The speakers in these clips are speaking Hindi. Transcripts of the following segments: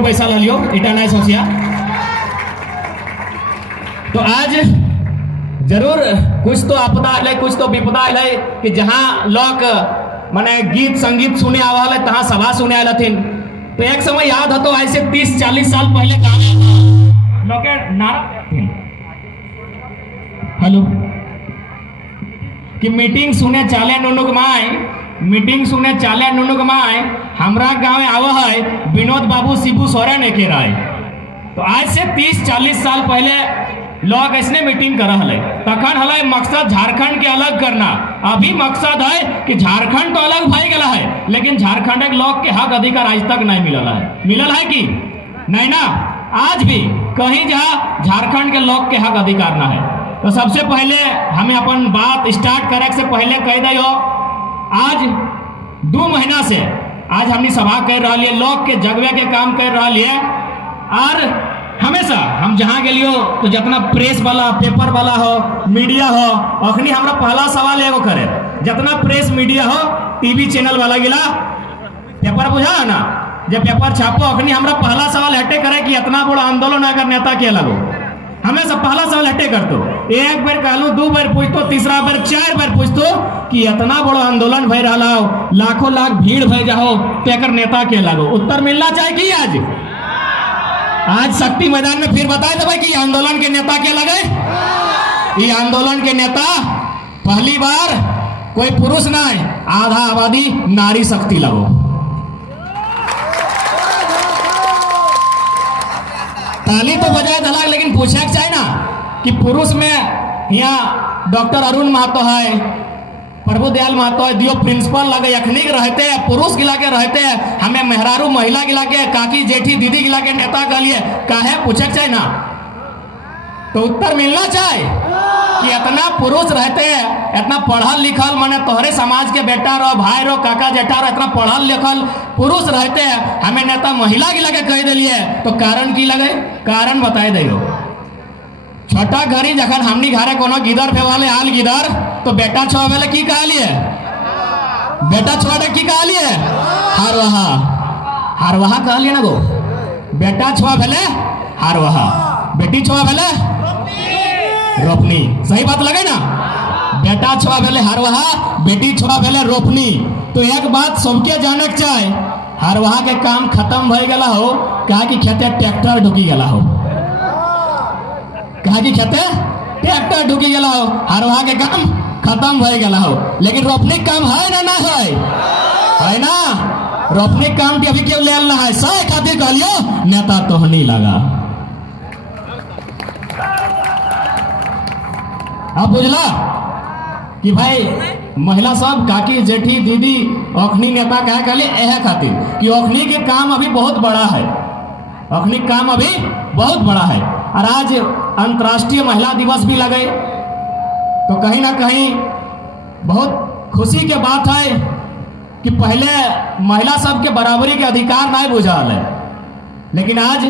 पैसा ला लियो इटा नहीं सोचिया। तो आज जरूर कुछ तो आपदा है, कुछ तो विपदा है कि जहां लोग माने गीत संगीत सुने आवा है तहां सभा सुने आए लथिन। तो एक समय याद है तो ऐसे 30-40 साल पहले लोग नारा हेलो कि मीटिंग सुने चाले नुनुक माए, मीटिंग सुने चाले नुनुक माए हमरा गांव आवा है विनोद बाबू शिबू सोरेन के राय। तो आज से 30-40 साल पहले लोग ऐसने मीटिंग कर रहे तखन हल मकसद झारखंड के अलग करना। अभी मकसद है कि झारखंड तो अलग भई गया है लेकिन झारखंड के लोग के हक अधिकार आज तक नहीं मिलल है कि नहीं ना। आज भी कहीं जहाँ झारखंड के लोग के हक अधिकार ना है। तो सबसे पहले हमें अपन बात स्टार्ट करे से पहले कह दो आज 2 महीना से आज हमने सभा कर रहा है, लोग के जगवे के काम कर रहा है। और हमेशा हम जहाँ गेलियो तो जितना प्रेस वाला पेपर वाला हो मीडिया हो अखनी हमारा पहला सवाल एगो करे, जितना प्रेस मीडिया हो टीवी चैनल वाला गिला पेपर बुझा है ना जब पेपर छापो अखनी हमारा पहला सवाल हटे करे कि इतना बड़ा आंदोलन अगर नेता के लगो हमेशा पहला सवाल हटे कर दो। एक बार कहलू 2 बार पूछतो तीसरा बार 4 बार पूछतो कि इतना बड़ा आंदोलन भई रहा हो लाखों लाख भीड़ भई जाओ तो एक नेता के लगो। उत्तर मिलना चाहिए कि आज शक्ति मैदान में फिर बताए देवे कि आंदोलन के नेता के लगे। ये आंदोलन के नेता पहली बार कोई पुरुष ना है, आधा आबादी नारी शक्ति लगो। ताली तो बजाए दलाग लेकिन पूछे चाहिए ना कि पुरुष में यहाँ डॉक्टर अरुण महतो है, प्रभु दयाल महतो है, दियो प्रिंसिपल लगे अखनी रहते हैं पुरुष गिला के रहते हैं। हमें मेहरारू महिला गिला के काकी जेठी दीदी गिला के नेता गलिए काहे पूछे चाहिए ना। तो उत्तर मिलना चाहिए कि इतना पुरुष रहते हैं इतना पढ़ल लिखल माने तोहरे समाज के बेटा रो भाई रो काका जेठा रो इतना पढ़ल लिखल पुरुष रहते हैं हमें नेता महिला गिला के कह दिलिए। तो कारण की लगे, कारण बताए दियो। छोटा घरी जखन हमनी घरे कोनो गिदर फेवाले आल गिदर तो बेटा छुआ भेले की कहलिए, बेटा छुआ की कहलिए हारवाहा, हारवाहा कहलिए ना गो। बेटा छुआ भेले हारवाहा, बेटी छुआ भेले रोपनी। सही बात लगे ना, बेटा छुआ भेले हारवाहा बेटी छुआ भेले रोपनी। तो एक बात सबके जाने के चाहे हारवाहा के काम खत्म भई गला हो कहा कि खेते ट्रैक्टर ढुकी गला हो, कहा कि खेते ट्रैक्टर ढुकी गला हो हारवाहा के काम खत्म भई गला हो। लेकिन रोपनी काम है ना ना है ना। रोपनी काम भी अभी क्यों ले ना है सही खातिर कहलियो नेता तो नहीं लगा। अब बुझला कि भाई महिला सब काकी जेठी दीदी अखनी नेता कहे कहली यह खातिर कि अखनी के काम अभी बहुत बड़ा है, अखनी काम अभी बहुत बड़ा है। और आज अंतर्राष्ट्रीय महिला दिवस भी लगे तो कहीं ना कहीं बहुत खुशी के बात है कि पहले महिला सब के बराबरी के अधिकार नहीं बुझाल है लेकिन आज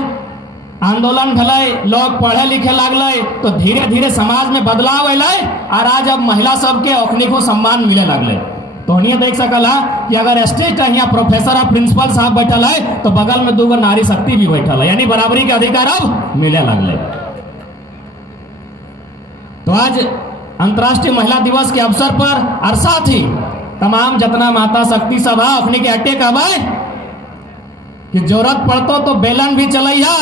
आंदोलन भले लोग पढ़े लिखे लगल तो धीरे धीरे समाज में बदलाव अल और आज अब महिला सबके अखनी को सम्मान मिले लगल। तो नहीं देख सकला कि अगर स्टेट यहाँ प्रोफेसर और प्रिंसिपल साहब बैठल है तो बगल में 2 नारी शक्ति भी बैठल है, यानी बराबरी के अधिकार अब मिले लगल। तो आज अंतर्राष्ट्रीय महिला दिवस के अवसर पर और साथ ही तमाम जितना माता शक्ति सभा अखनी के अट्टे कहबे कि जरूरत पड़तो तो बेलन भी चलैया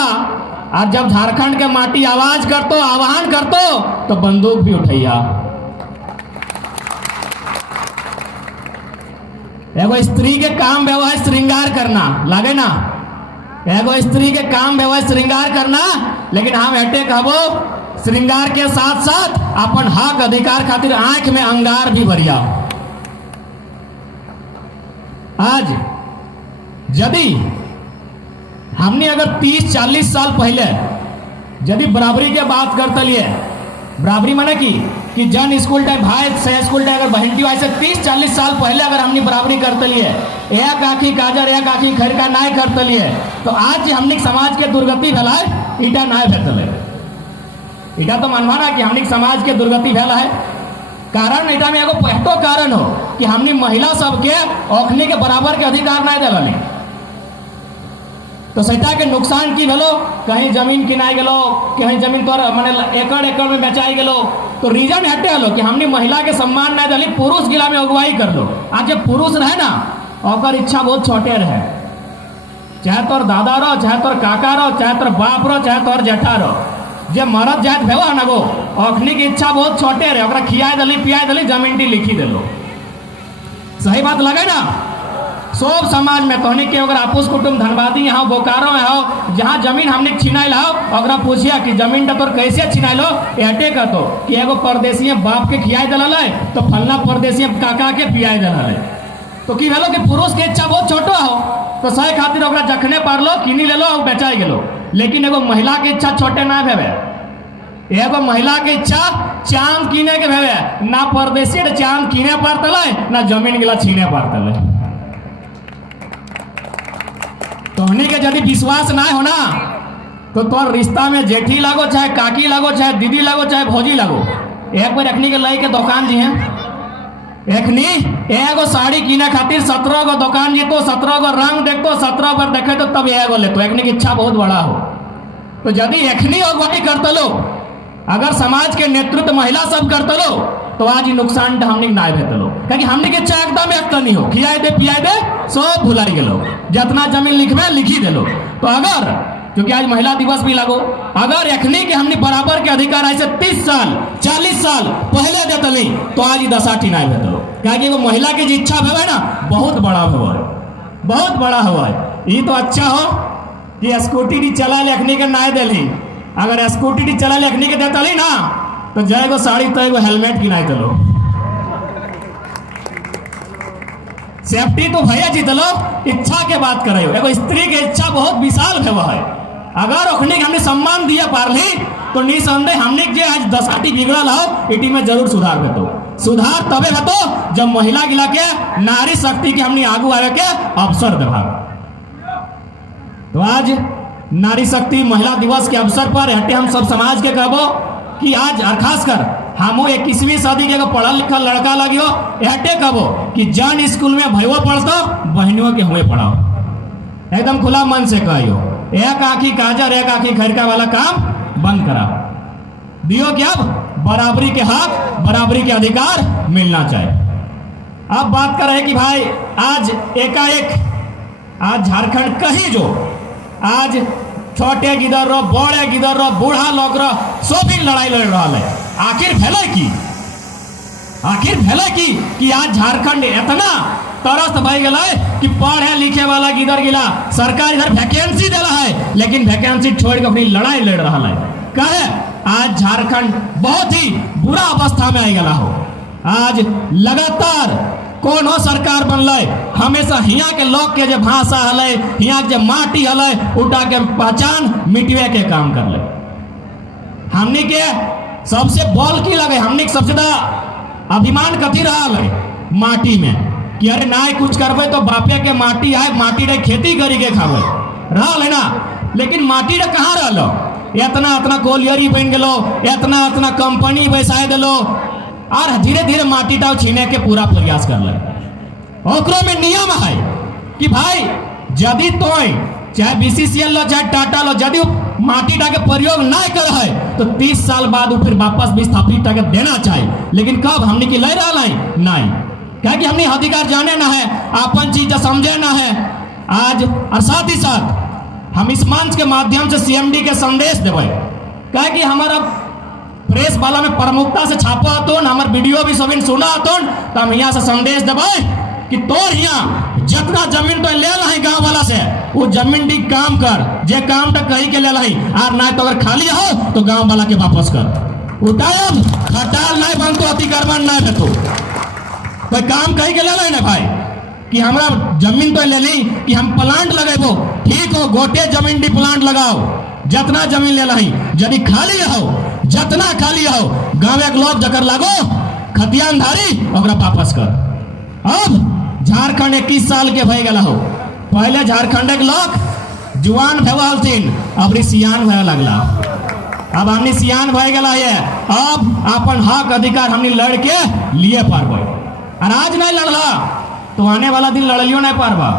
और जब झारखंड के माटी आवाज करतो आह्वान करतो तो बंदूक भी उठैया। एगो स्त्री के काम व्यवहार श्रृंगार करना लागे ना, एगो स्त्री के काम व्यवहार श्रृंगार करना लेकिन हम हटे कहबो श्रृंगार के साथ साथ अपन हक अधिकार खातिर आंख में अंगार भी भरिया। आज यदि हमने अगर 30-40 साल पहले यदि बराबरी के बात करते लिए बराबरी माने कि जन स्कूल टाइम भाई से स्कूल टाइम अगर बहनटी ऐसे 30-40 साल पहले अगर हमने बराबरी करते लिए एक आखी काजर एक आखी खैर का नाय करते लिए तो आज हमने समाज के दुर्गति भेला है ईटा नाय भेटल है। ईटा तो मानवाना कि हमने समाज के दुर्गति भेला है कारण ईटा में एगो पहतो कारण हो कि हमने महिला सबके अखनी के बराबर के अधिकार नहीं दिला। तो सैटा के नुकसान की भेलो, कहीं जमीन किनाई गेलो, कहीं जमीन तोर माने एकड़ एकड़ में बेचाई गेलो। तो रीजन हटे हलो कि हमने महिला के सम्मान नहीं दिली, पुरुष गिला में अगुवाई कर लो। आज जब पुरुष रहे ना और इच्छा बहुत छोटे रहे, चाहे तोर दादा रहो, चाहे तोर काका रहो, चाहे तोर बाप रहो, चाहे तोर जेठा रहो, जे मरद जात भेवा ना गो अखनी की इच्छा बहुत छोटे रहे, ओकरा खिया दिली पिया दिली जमीन टी लिखी दिलो। सही बात लगे ना? सब समाज में तोहनी के अगर आपूस कुटुम धनबादी यहाँ बोकारो में हो, जहाँ जमीन हमने छिनाइल हो, अगर पूछिया कि जमीन तो तोर कैसे छिनाइल हो, एटे का तो कि एगो परदेसी बाप के खियाई दिल तो फलना परदेसी काका के पियाई दिल। तो की भेलो कि पुरुष के इच्छा बहुत छोटो हो, तो सही खातिर ओकरा जखने पार लो किनी ले लो और बेचाई गेलो। लेकिन एगो महिला के इच्छा छोटे ना भेवे, एगो महिला के इच्छा चांद कीने के भेवे, ना परदेसी चांद कीने पारतले ना जमीन गिला छीने पारतले। तोहनी के यदि विश्वास ना हो ना तो तोर रिश्ता में जेठी लागो, चाहे काकी लागो, चाहे दीदी लागो, चाहे भौजी लागो, एक बार अखनी के लाई के दुकान जी हैं, एखनी एगो साड़ी कीने खातिर 17 गो दुकान जी तो 17 गो रंग देखतो, 17 बार देखे तो तब एगो ले तो एखनी की इच्छा बहुत बड़ा हो। तो यदि एखनी अगुवाई करते लो, अगर समाज के नेतृत्व महिला सब करते लो, तो आज ही नुकसान हमने ना भेते लो, क्योंकि हमने के इच्छा एकदम एक नहीं हो, खियाई दे पियाई दे सब भुलाई गेलो, जितना जमीन लिखबे लिखी देलो। तो अगर क्योंकि आज महिला दिवस भी लागो, अगर एखनी के हमने बराबर के अधिकार ऐसे 30 साल 40 साल पहले देतली तो आज ही दशाठी ना भेतलो, क्योंकि वो महिला की इच्छा भेवे ना बहुत बड़ा हुआ है, बहुत बड़ा हुआ है। ये तो अच्छा हो कि स्कूटी भी चला लेखनी के ना दिली, अगर स्कूटी भी चला लेखनी के देतली ना तो जाएगो साड़ी तो एगो हेलमेट गिनाई दलो। सेफ्टी तो भैया जीतलो, इच्छा के बात करे हो, एगो स्त्री के इच्छा बहुत विशाल भेवा है। अगर ओखनी हमने सम्मान दिया पारली तो निसंदेह हमने जे आज दशाटी बिगड़ल हो इटी में जरूर सुधार भेतो। सुधार तबे भेतो जब महिला गिला के नारी शक्ति के हमने आगू आवे के अवसर देवा। तो आज नारी शक्ति महिला दिवस के अवसर पर हटे हम सब समाज के कहबो कि आज और खासकर हमो 21वीं सदी के पढ़ल लिखल लड़का लगियो हटे कहबो कि जन स्कूल में भैया पढ़तो बहनियों के हुए पढ़ाओ, एकदम खुला मन से कहियो, एक आंखी काजर एक आंखी खैरका वाला काम बंद कराओ, दियो कि अब बराबरी के हक बराबरी के अधिकार मिलना चाहिए। अब बात कर रहे कि भाई आज एकाएक आज झारखंड कहीं जो आज छोटे गिदर रो बड़े गिदर रो बूढ़ा लोग रो सभी लड़ाई लड़ रहा है। आखिर भेले की कि आज झारखंड इतना तरस भय गया कि पढ़े लिखे वाला गिदर गिला सरकार इधर वैकेंसी दे रहा है, लेकिन वैकेंसी छोड़ के अपनी लड़ाई लड़ रहा है। कहे आज झारखंड बहुत ही बुरा अवस्था में आ गया हो। आज लगातार कौन हो सरकार बनल हमेशा हिया के लोग के जो भाषा हल हिया के माटी हल उठा के पहचान मिटवे के काम कर ले। हमनी के सबसे बल की लगे, हमनी के सबसे ज्यादा अभिमान कथी रहा है माटी में कि अरे ना कुछ करबे तो बापे के माटी है, माटी रे खेती करी के खावे रहा है ना। लेकिन माटी रे कहाँ रहो, इतना इतना कोलियरी बन गलो, इतना इतना कंपनी बैसा दिलो और धीरे धीरे माटी टाव छीने के पूरा प्रयास कर ले। ओकरो में नियम है कि भाई यदि तो चाहे बीसीसीएल लो चाहे टाटा लो यदि माटी टा के प्रयोग ना कर है तो 30 साल बाद फिर वापस विस्थापित टा के देना चाहिए। लेकिन कब हमने की ले रहा है नहीं, क्या कि हमने अधिकार जाने ना है, अपन चीज समझे ना है। आज और साथ ही साथ हम इस मंच के माध्यम से सीएमडी के संदेश देवे, क्या कि हमारा प्रेस वाला में प्रमुखता से छापा तो हमारे वीडियो भी सभी सुना तो हम यहाँ से संदेश देवे कि तोर यहाँ जितना जमीन तो ले ला गांव वाला से वो जमीन डी काम कर, जे काम तो कहीं के ले ला और ना तो अगर खाली हो तो गांव वाला के वापस कर। उठायब खटाल नहीं बनतो अतिक्रमण नहीं भेतो, कोई काम कहीं के ले ला ना भाई कि हमरा जमीन तो ले ली कि हम प्लांट लगेबो, ठीक हो गोटे जमीन डी प्लांट लगाओ, जितना जमीन ले ला यदि खाली हो जितना खाली हो गाँव एक लोग जकर लागो खतियानधारी ओकरा वापस कर। अब झारखंड 21 साल के भय गला हो, पहले झारखंड के लोग जुआन भेवलथिन अब सियान भय लगला, अब हमने सियान भय गला है, अब अपन हक अधिकार हमने लड़ के लिए पारबो। और आज नहीं लड़ला तो आने वाला दिन लड़लियो नहीं पारबा।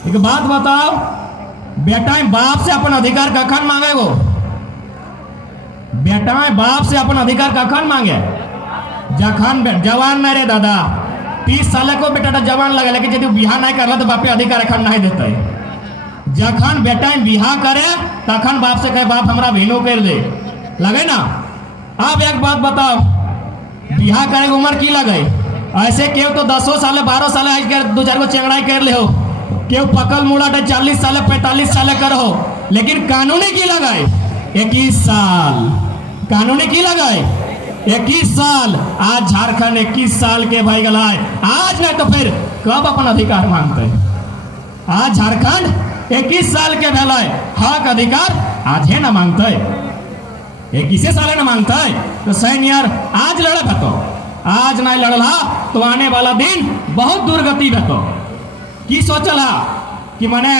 एक बात बताओ, बेटा बाप से अपन अधिकार कखन मांगे गो? बेटा बाप से अपन अधिकार कखन मांगे? जखन जवान नहीं रे दादा, 30 साल को बेटा जवान लगे, लेकिन यदि बिहार नहीं करला तो बापे अधिकार एखन नहीं देते। जखन बेटा बिहार करे तखन बाप से कहे बाप हमरा भेनो कर दे, लगे ना। अब एक बात बताओ, बिहार करे के उम्र की लगे? ऐसे केव तो 10 साल 12 साल आज कर 2-4 गो चेंगड़ाई कर ले हो, केव पकल मुड़ा 40 साल 45 साल कर हो, लेकिन कानूनी की लगाए 21 साल। कानूनी की लगाए 21 साल। आज झारखंड 21 साल के भाई गलाए, आज नहीं तो फिर कब अपन अधिकार मांगते? आज झारखंड 21 साल के भेलाए, हक अधिकार आज है ना मांगते, 21 साल ना मांगता है। तो सैनियर आज लड़े भतो, आज नहीं लड़ला तो आने वाला दिन बहुत दुर्गति भतो। की सोचला कि मने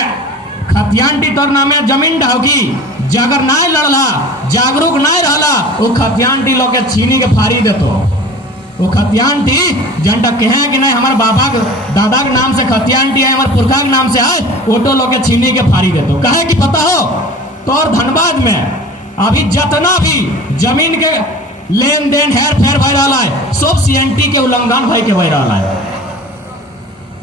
खतियान टी तोर नामे जमीन ढाओगी, जगर नहीं लड़ला जागरूक नहीं रहला, वो खतियान टी लोग के छीनी के फाड़ी देतो। वो खतियान टी जनता कहे कि नहीं हमारे बाबा दादा के नाम से खतियान टी है, हमारे पुरखा के नाम से है, ओटो लोग के छीनी के फाड़ी देतो। कहे कि पता हो तोर धनबाद में अभी जितना भी जमीन के लेन देन हेर फेर भय रहा है, सब सीएनटी के उल्लंघन भय के भय रहा है।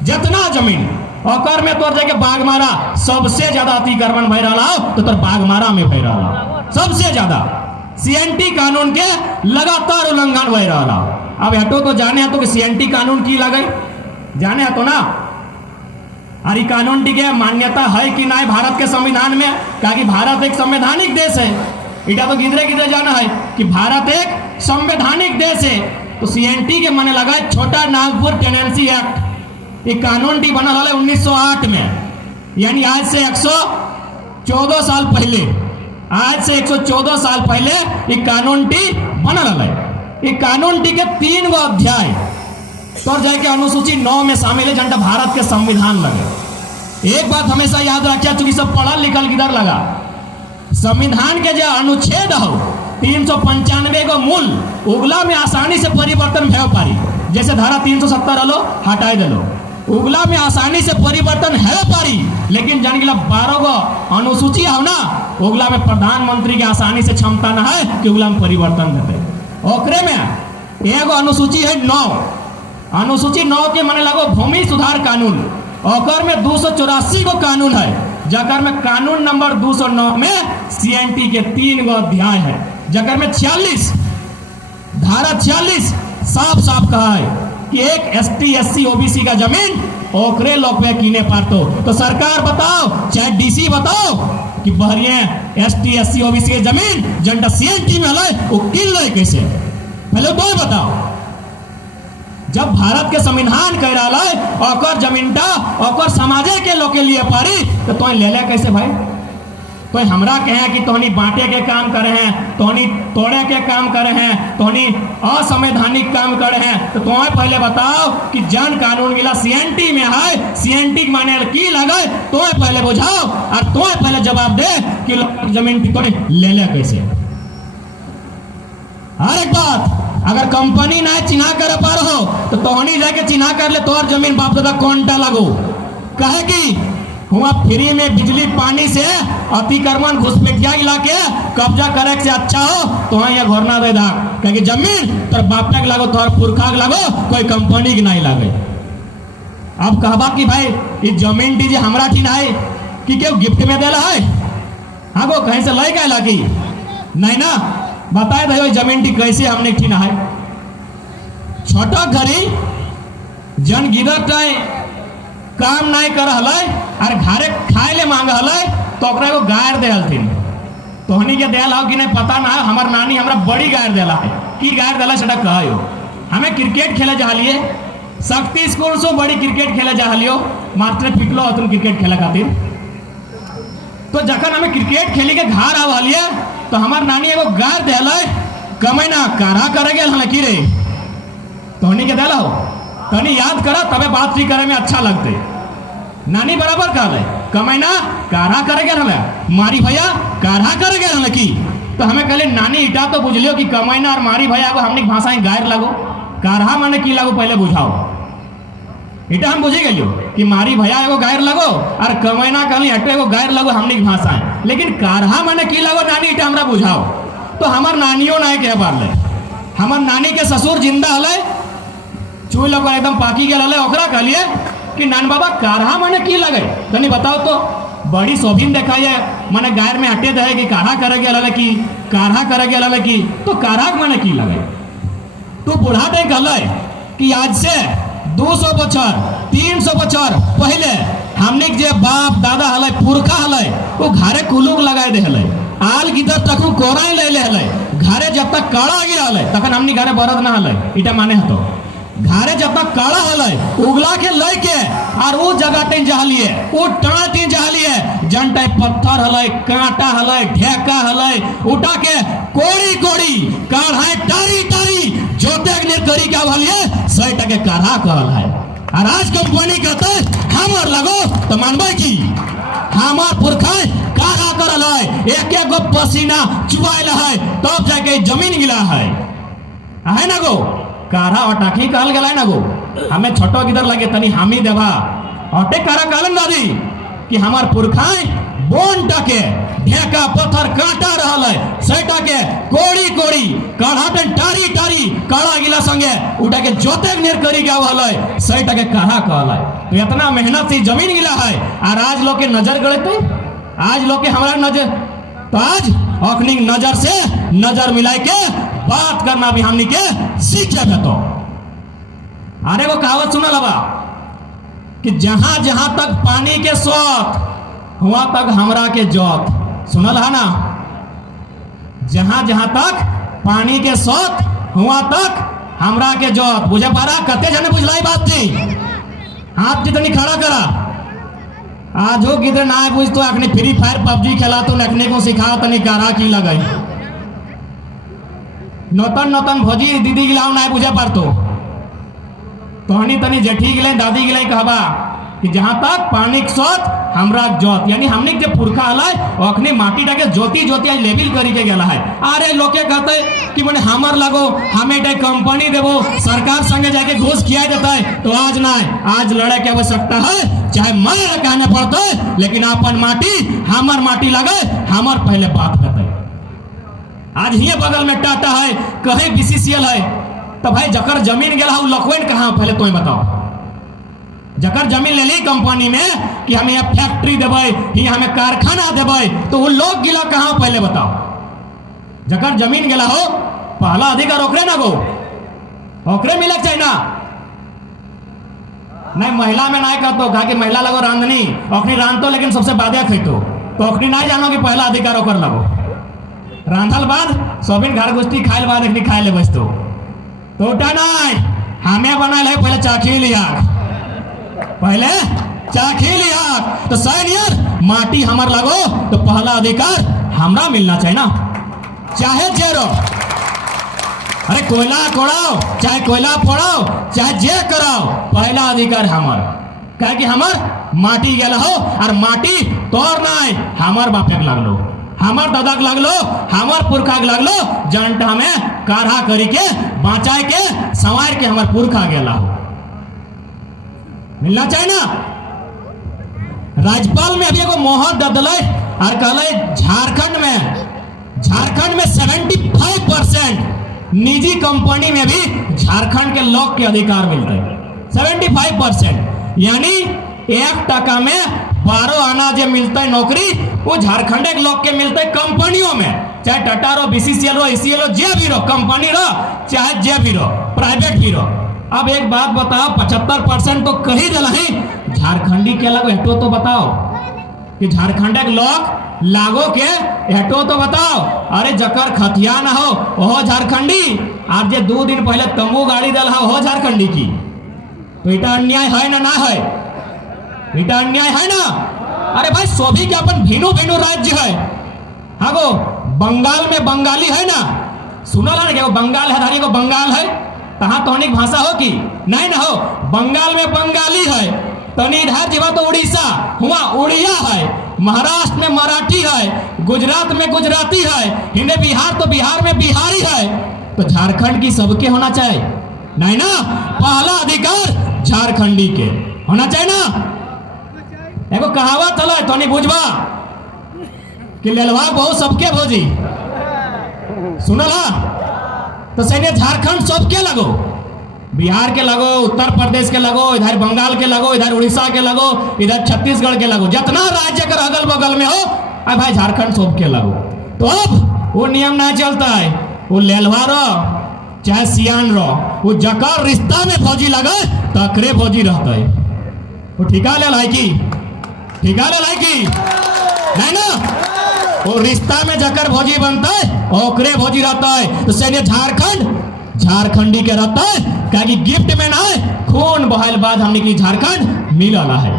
जितना जमीन और में तोर जाके बागमारा सबसे ज्यादा अतिक्रमण भय रहा हो, तो तोर बागमारा में भय रहा सबसे ज्यादा सीएनटी कानून के लगातार उल्लंघन भय रहा। अब हटो तो जाने तो कि सीएनटी कानून की लगे, जाने तो ना। अरे कानून की मान्यता है कि नहीं भारत के संविधान में? क्योंकि भारत एक संवैधानिक देश है। इटा तो गिदरे गिदरे जाना है कि भारत एक संवैधानिक देश है। तो सीएनटी के माने लगा छोटा नागपुर टेनेंसी एक्ट, ये कानून टी बना रहा 1908 में, यानी आज से 114 साल पहले, आज से 114 साल पहले ये कानून टी बना रहा है। ये कानून टी के 3 गो अध्याय तो जाके अनुसूची 9 में शामिल है, जनता भारत के संविधान लगे। एक बात हमेशा याद रखिए, चूंकि सब पढ़ा लिखल किधर लगा, संविधान के जो अनुच्छेद हो 395 को मूल उगला में आसानी से परिवर्तन भय पारी। जैसे धारा 370 हलो हटाए दिलो, उगला में आसानी से परिवर्तन है पारी, लेकिन जान गिला 12 गो अनुसूची हो ना, उगला में प्रधानमंत्री के आसानी से क्षमता न है कि उगला में परिवर्तन देते। ओकरे में एगो अनुसूची है 9, अनुसूची 9 के माने लगो भूमि सुधार कानून, ओकर में 284 गो कानून है, जकर में कानून नंबर 209 में सीएनटी के 3 गो अध्याय है, जकर में 46 धारा 46 साफ साफ कहा है कि एक एसटी एससी ओबीसी का जमीन ओकरे लोग पे कीने पारतो। तो सरकार बताओ चाहे डीसी बताओ कि बहरिए एसटी एससी ओबीसी के जमीन जनता सीएनटी में हले वो किन ले कैसे? पहले तो बताओ। जब भारत के संविधान कह रहा है और जमीनटा और समाजे के लोग के लिए पारी, तो तुम ले ले कैसे भाई? तो हमरा कहे कि तोहनी बांटे के काम करे हैं, तोहनी तोड़े के काम करे हैं, तोहनी असंवैधानिक काम करे हैं, तो तुम्हें पहले बताओ कि जन कानून गिला सीएनटी में है, सीएनटी माने की लगे, तुम्हें पहले बुझाओ और तुम्हें पहले जवाब दे कि जमीन की तोड़े ले ले कैसे। हर एक बात अगर कंपनी ना चिन्हा कर पा रहे हो तो तोहनी जाके चिन्हा कर ले, तोहर जमीन बाप दादा कौनटा लगो। कहे कि हुआ फ्री में बिजली पानी से अतिक्रमण घुसपैठिया इलाके कब्जा करे से अच्छा हो तो यहाँ घोरना दे दा, क्योंकि जमीन तोर बापा के लगो, तोहर पुरखा के लगो, कोई कंपनी के नहीं लगे। अब कहबा कि भाई ये जमीन टी हमरा ठीक है कि क्यों गिफ्ट में देला है, हाँ गो कहीं से लै गए लागी नहीं ना, बताए दो जमीन टी कैसे हमने ठीक है। छोटा घरी जन गिदर काम नहीं कर हलै और घरे खाए ले मांग हलै तो ओकरा एगो गायर दे हलथिन। तोहनी के देल हो कि नहीं पता ना, हमार नानी हमरा बड़ी गायर देला है। की गायर देला सेटा कहियो। हमें क्रिकेट खेले जाहलिए, शक्ति स्कूल से बड़ी क्रिकेट खेले जाहलियो, मास्टर पिटलो हतुन क्रिकेट खेले खातिर। तो जखन हमें क्रिकेट खेली के घर आवलिए तो हमार नानी एगो गायर देला, कमै ना काढ़ा करे गेल हमें की रे तोहनी के देला हो, तनी याद करा तबे बात भी करे में अच्छा लगते। नानी बराबर कहा है कमैना काढ़ा करे गए हमें, मारी भैया काढ़ा करे गए हमें की। तो हमें कहले नानी इटा तो बुझ लियो कि कमैना और मारी भैया को हमने भाषा गायर लगो, काढ़ा माने की लगो पहले बुझाओ। इटा हम बुझी गई कि मारी भैया एगो गायर लगो और कमैना कहली हटे एगो गायर लगो हमनी के भाषा है, लेकिन कारहा माने की लगो नानी इटा हमरा बुझाओ। तो हमार नानियों ना कह पारले, हमार नानी के ससुर जिंदा हले, चूल लोग एकदम पाकी गेल हले, ओकरा कहलिए कि नान बाबा कारहा माने की लगे तनी बताओ। तो बड़ी शोभीन देखाई है, माने गायर में हटे दे कि काढ़ा करे गेल हले की काढ़ा करे गेल हले की, तो काढ़ा माने की लगे। तो बूढ़ा दे कहले कि आज से 200 बछर 300 बछर पहले हमने जे बाप दादा हले पुरखा हले वो घरे कुलुक लगाए दे हले, आल गिदर तक कोराई ले ले हले, घरे जब तक काड़ा गिरा हले तखन हमनी घरे बरद ना हले। इटा माने हतो घरे जब तक काड़ा हले उगला के लय के और वो जगह टें जहलिए वो टाँ टें जहलिए जन टाइप पत्थर हले कांटा हले ढेका हले उठा के कोड़ी कोड़ी काढ़ाए टारी टारी जोते अग्नि करी क्या भलिए 100 टके काढ़ा कहल है। और आज कंपनी कहते हमर लगो तो मानबे की हमार पुरखा काढ़ा करल है, एक एक गो पसीना चुबाइल है तब जाके जमीन गिला है ना गो काढ़ा अटाखी कहल गया ना गो। हमें छोटो किधर लगे तनी हामी देवा अटे कारा कहलन दादी कि हमार पुरखाई बोन टके ढेका पत्थर कांटा रहल है, सेटा के कोड़ी कोड़ी काढ़ा टे टारी टारी काढ़ा गिला संगे उठा के जोते निर करी गया हल है, सेटा के काढ़ा कहल है। तो इतना मेहनत से जमीन गिला है और आज लोग के नजर गड़ते, आज लोग के हमारा नजर, तो आज अपनी नजर से नजर मिलाई के बात करना भी हमनी के सीखे है। तो अरे वो कहावत सुना लबा कि जहां जहां तक पानी के सोत हुआ तक हमरा के जोत, सुनल है ना, जहां जहां तक पानी के सोत हुआ तक हमरा के जोत। बुझे पारा कते जने बुझलाई बात थी, हाथ जितनी खड़ा करा। आज हो किधर ना है बुझ तो अखनी फ्री फायर पबजी खेला तो नखने को सिखा तनी कारा की लगई नौतन नौतन भोजी दीदी गिलाओ ना बुझे पर तो हनी तनी जेठी गिले दादी गिले कहबा कि जहां तक पानी के सोत हमरा जोत, यानी हमने के पुरखा हलाई अखनी माटी डाके जोती जोती आज लेवल करी के गेला है। अरे लोके कहते कि माने हमर लगो हमें डे कंपनी देबो सरकार संगे जाके घूस खिया देता है, तो आज ना आज लड़े के आवश्यकता है, चाहे मर कहने पड़ता है, लेकिन अपन माटी हमर माटी लगे हमर पहले बात कहते। आज ही बगल में टाटा है कहीं बीसीसीएल है, तो भाई जकर जमीन गेला है लखवेन कहाँ पहले तो बताओ। जकर जमीन ले ली कंपनी में कि हमें यहाँ फैक्ट्री देवे ही हमें कारखाना देवे, तो वो लोग गिला कहाँ पहले बताओ। जकर जमीन गेला हो पहला अधिकार ओकरे ना गो, ओकरे मिलक चाहिए ना। नहीं महिला में नहीं कहतो कहा कि महिला लगो रांधनी अखनी रांधतो लेकिन सबसे बादे खैतो, तो अखनी नहीं जानो कि पहला अधिकार ओकर लगो। रांधल बाद सोबिन घर गुस्ती खाइल बाद अखनी खाए ले बचतो, तो उठा नहीं हमें बनाए है पहले चाखी लिया, पहले चाखी लिया। तो सैनियर माटी हमार लगो तो पहला अधिकार हमरा मिलना चाहिए ना, चाहे जेरो। अरे कोयला कोड़ाओ चाहे कोयला फोड़ाओ चाहे जे कराओ, पहला अधिकार हमार, क्या कि हमार माटी गेल हो और माटी तोर नहीं हमार बापे लगलो, हमार दादा के लगलो, हमार पुरखा के लगलो, जनता हमें काढ़ा करी के बचाए के संवार के हमार पुरखा गेला हो, मिलना चाहिए ना। राज्यपाल में अभी एगो मोहर ददले और कहले झारखंड में 75% निजी कंपनी में भी झारखंड के लोग के अधिकार मिलते हैं 75%, यानी 1% में 12 आना जो मिलता है नौकरी वो झारखंड के लोग के मिलते है कंपनियों में, चाहे टाटा रो बीसीसीएल रो ईसीएल रो जे भी रो कंपनी रो चाहे जे भी रो प्राइवेट भी रो। अब एक बात बताओ 75% तो कही दिला है झारखंडी के लगो हेटो तो बताओ कि झारखंड के लोग लागो के हेटो तो बताओ। अरे जकर खतिया ना हो वो झारखंडी, आज जे 2 दिन पहले तंबू गाड़ी दल हो झारखंडी की, तो इतना अन्याय है ना है, इतना अन्याय है ना। अरे भाई सभी के अपन भिन्न भिन्न राज्य है। हाँ गो बंगाल में बंगाली है ना, सुनो ना कि बंगाल है धारी को बंगाल है, तहाँ तो अनेक भाषा हो कि नहीं ना हो, बंगाल में बंगाली है, तनी इधर जीवा तो उड़ीसा हुआ उड़िया है, महाराष्ट्र में मराठी है, गुजरात में गुजराती है, हिंदे बिहार तो बिहार में बिहारी है, तो झारखंड की सबके होना चाहिए नहीं ना, पहला अधिकार झारखंडी के। होना चाहिए ना। एगो कहावत हल तो नहीं बुझबा कि लेलवा बहु सबके भोजी सुनल हा। तो सैन्य झारखंड सबके लगो, बिहार के लगो, उत्तर प्रदेश के लगो, इधर बंगाल के लगो, इधर उड़ीसा के लगो, इधर छत्तीसगढ़ के लगो, जितना राज्य कर अगल बगल में हो अब भाई झारखंड सबके लगो। तो अब वो नियम ना चलता है, वो लेलवा रहो चाहे सियान रहो, वो जकर रिश्ता में फौजी लगे तकरे फौजी रहता है। वो ठिका ले लायकी, ठिका ले लायकी नहीं ना, वो रिश्ता में जकर फौजी बनता है ओकरे फौजी रहता है। तो सैन्य झारखंड झारखंडी के रहता है, क्या कि गिफ्ट में ना है, खून बहायल बाद हमने की झारखंड मिला है।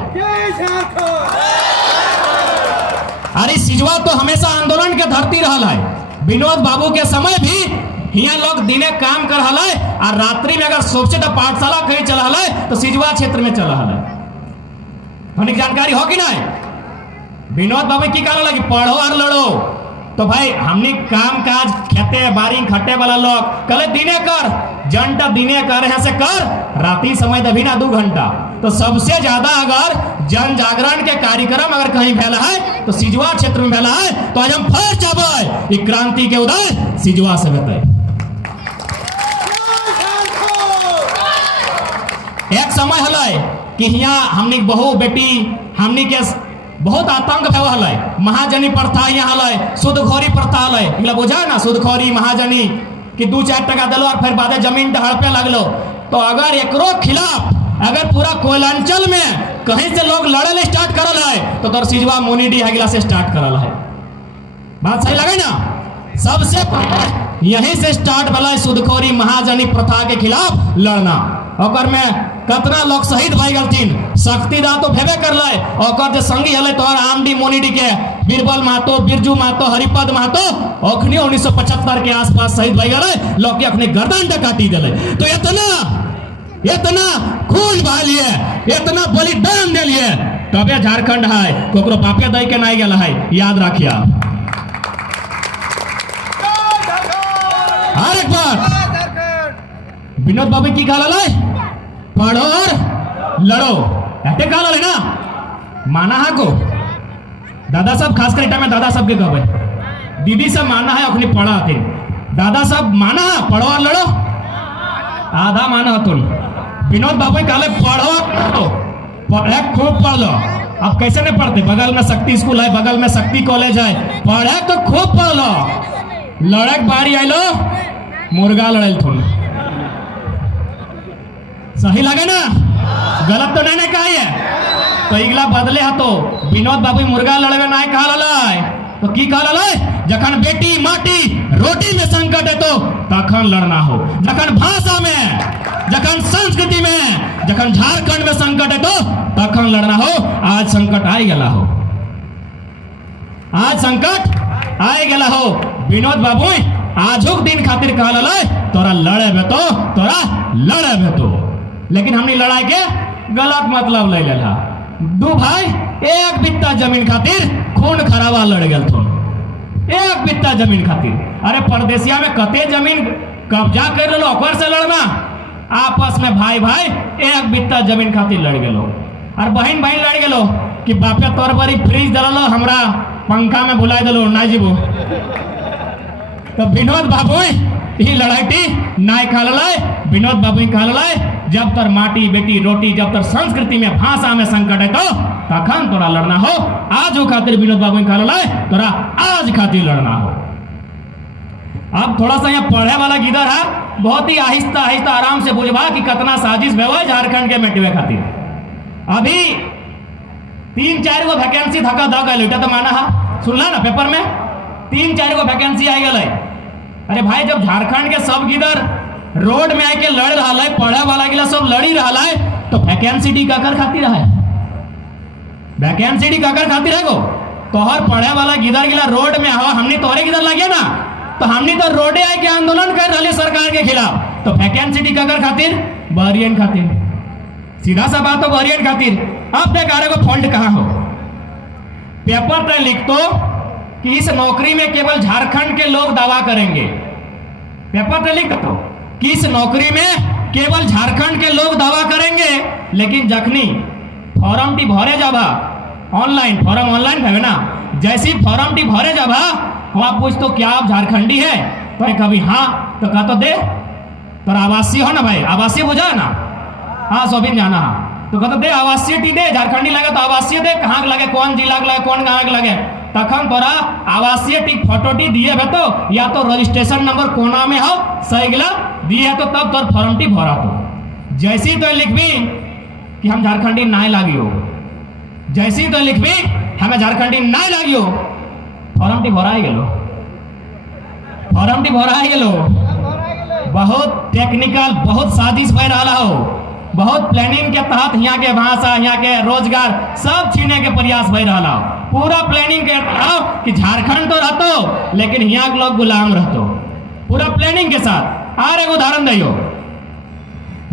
अरे सिजवा तो हमेशा आंदोलन के धरती रहा है। विनोद बाबू के समय भी यहाँ लोग दिने काम कर रहा है और रात्रि में अगर सोचे तो पाठशाला कहीं चला है तो सिजवा क्षेत्र में चला है। हमने जानकारी हो कि ना है? विनोद बाबू की कहला लगी पढ़ो और लड़ो। तो भाई हमने काम काज खेते बारी खट्टे वाला लोग कल दिने कर जनता दिने कर यहाँ से कर, रात्रि समय दभी ना 2 घंटा। तो सबसे ज्यादा अगर जन जागरण के कार्यक्रम अगर कहीं फैला है तो सिजवा क्षेत्र में फैला है। तो आज हम फिर जब क्रांति के उदय सिजवा से बताए। एक समय हल कि यहाँ हमने बहु बेटी हमने के बहुत आतंक भल है, महाजनी प्रथा यहाँ हल, सुदखोरी प्रथा हल, बुझा ना सुदखोरी महाजनी कि 2-4 टका दिलो और फिर बाद जमीन हड़पे लगलो। तो अगर एकरो खिलाफ अगर पूरा कोयलांचल में कहीं से लोग लड़े स्टार्ट करल है तो तोर सिजवा मुनिडी हगला से स्टार्ट करल है। बात सही लगे ना? सबसे पहले यहीं से स्टार्ट भला सुदखोरी महाजनी प्रथा के खिलाफ लड़ना। और में कतना लोग शहीद भाई गलतीन, शक्तिदा तो भेबे कर ले, और जो संगी हले तोहर आमडी मोनीडी के बीरबल महतो, बिरजू महतो, हरिपद महतो अखनी 1975 के आसपास शहीद भाई गए, लोग अपने गर्दन पे काटी दिले। तो इतना खून बहालिए, इतना बलिदान दिलिए, तबे झारखंड है, कोकरो बापे दई के नहीं गया है, याद रखिया। हर एक बार विनोद बाबू की कहला है पढ़ो और लड़ो, ऐसे कहला है ना, माना है को दादा साहब खास कर में दादा साहब के कहबे, दीदी सब माना है अपनी पढ़ा थे, दादा साहब माना है पढ़ो और लड़ो, आधा माना है तुम। विनोद बाबू कहले पढ़ो पढ़े खूब पढ़ लो। अब कैसे नहीं पढ़ते, बगल में शक्ति स्कूल है, बगल में शक्ति कॉलेज है, पढ़े तो खूब पढ़ लो, लड़क बारी आई लो मुर्गा लड़े थोड़ा सही लगे ना, गलत तो नहीं कहा है। तो इगला बदले हा तो विनोद बाबू मुर्गा लड़े नहीं कहा लाए, तो की कहा लाए, जखन बेटी माटी रोटी में संकट है तो तखन लड़ना हो, जखन भाषा में, जखन संस्कृति में, जखन झारखंड में संकट है तो तखन लड़ना हो। आज संकट आई गला हो, आज संकट आई गला हो। विनोद बाबू आजुक दिन खातिर कहला लाए तोरा लड़े में तो तोरा लड़े में तो, लेकिन हमने लड़ाई के गलत मतलब ले लेला। 2 भाई 1 बित्ता जमीन खातिर खून खराबा लड़ गल थो, 1 बित्ता जमीन खातिर। अरे परदेसिया में कते जमीन कब्जा कर लो ओकर से लड़ना, आपस में भाई भाई 1 बित्ता जमीन खातिर लड़ गलो। और बहन बहन लड़ गलो कि बापे तोर बरी फ्रिज दलो हमरा पंखा में बुला दलो ना जीबो। तो विनोद बाबू ही लड़ाई नाय खालाए, विनोद बाबू खालाए, जब तर माटी बेटी रोटी, जब तर संस्कृति में भाषा में संकट है तो तखन तोरा लड़ना हो। आज वो खातिर विनोद बाबू खालाए तोरा आज खातिर लड़ना हो। अब थोड़ा सा यहाँ पढ़े वाला गिदर है, बहुत ही आहिस्ता आहिस्ता आराम से बुझवा कि कितना साजिश भेवा झारखंड के मेटवे खातिर। अभी 3-4 गो वैकेंसी धक्का द गए, तो माना है सुनला ना पेपर में 3-4 गो वैकेंसी आई गए। अरे भाई जब झारखंड के सब गिदर रोड में आके लड़ रहा है, पढ़े वाला गिला सब लड़ी रहा है, तो वैकेंसी डी काकर खातिर है, वैकेंसी डी काकर खातिर है गो। तोहर पढ़े वाला गिदर गिला रोड में हवा, हमने तोहरे गिदर लगे ना, तो हमने तो रोडे आके आंदोलन कर रहे सरकार के खिलाफ। तो वैकेंसी डी काकर खातिर, बहरियन खातिर, सीधा सा बात हो बहरियन खातिर। अब देख आ को फॉल्ट कहाँ हो, पेपर पे लिख तो कि इस नौकरी में केवल झारखंड के लोग दावा करेंगे, पेपर पे लिख दो कि इस नौकरी में केवल झारखंड के लोग दावा करेंगे, लेकिन जखनी फॉर्म टी भरे जाबा ऑनलाइन, फॉर्म ऑनलाइन है ना, जैसी फॉर्म टी भरे जाबा वहां पूछ तो क्या आप झारखंडी है, तो कभी हाँ तो कहा तो दे तो आवासीय हो ना भाई, आवासीय बुझा ना, हाँ सोबिन जाना हाँ, तो कहते दे आवासीय टी दे, झारखंडी लगे तो आवासीय दे, कहाँ के लगे, कौन जिला के लगे, कौन गाँव के लगे, तखन तोरा आवासीय टी फोटो टी दिए है तो या तो रजिस्ट्रेशन नंबर कोना में हो सही गला दिए है तो तब तोर फॉर्म टी भरा तो जैसी तो लिखबी कि हम झारखंडी नाय लागियो, जैसी तो लिखबी हमें झारखंडी नाय लागियो, फॉर्म टी भरा गेलो, फॉर्म टी भरा गेलो। बहुत टेक्निकल, बहुत साजिश भय रहा हो, बहुत प्लानिंग के तहत यहाँ के भाषा, यहाँ के रोजगार सब छीने के प्रयास भय रहा हो, पूरा प्लानिंग के तहत कि झारखंड तो रहतो लेकिन यहाँ के लोग गुलाम रहतो, पूरा प्लानिंग के साथ। और एक उदाहरण दियो,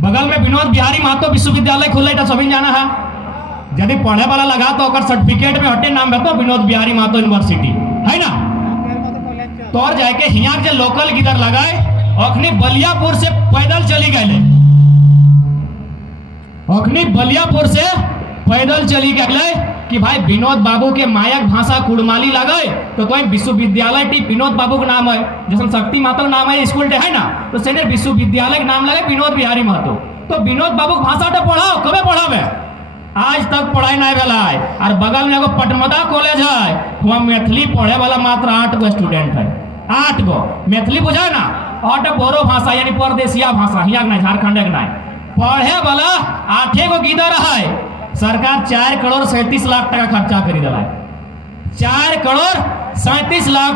बगल में विनोद बिहारी महतो विश्वविद्यालय खुले तो सभी जाना है, यदि पढ़े वाला लगा तो अगर सर्टिफिकेट में हटे नाम है तो विनोद बिहारी महतो यूनिवर्सिटी है ना, तो और जाके यहाँ के लोकल किधर लगाए अखनी बलियापुर से पैदल चली गए, अखनी बलियापुर से पैदल चली गए कि भाई विनोद बाबू के मायक भाषा कुड़माली लगे तो विश्वविद्यालय टी विनोद बाबू का नाम है, जैसे शक्ति महतो नाम है स्कूल है ना, तो सेने विश्वविद्यालय का नाम लगे विनोद बिहारी महतो, तो विनोद बाबू की भाषा टे पढ़ाओ, कबे पढ़ावे, आज तक पढ़ाई नहीं भेला है। और बगल में एगो पटमदा कॉलेज है, वहाँ मैथिली पढ़े वाला मात्र 8 गो स्टूडेंट है, 8 गो मैथिली बुझा ना, और बोरो भाषा यानी परदेसिया भाषा, यहाँ नहीं झारखंड के नहीं पढ़े वाला 8 गो गिदर है। सरकार 4 करोड़ 37 लाख टका खर्चा करी दिला, 4 करोड़ 37 लाख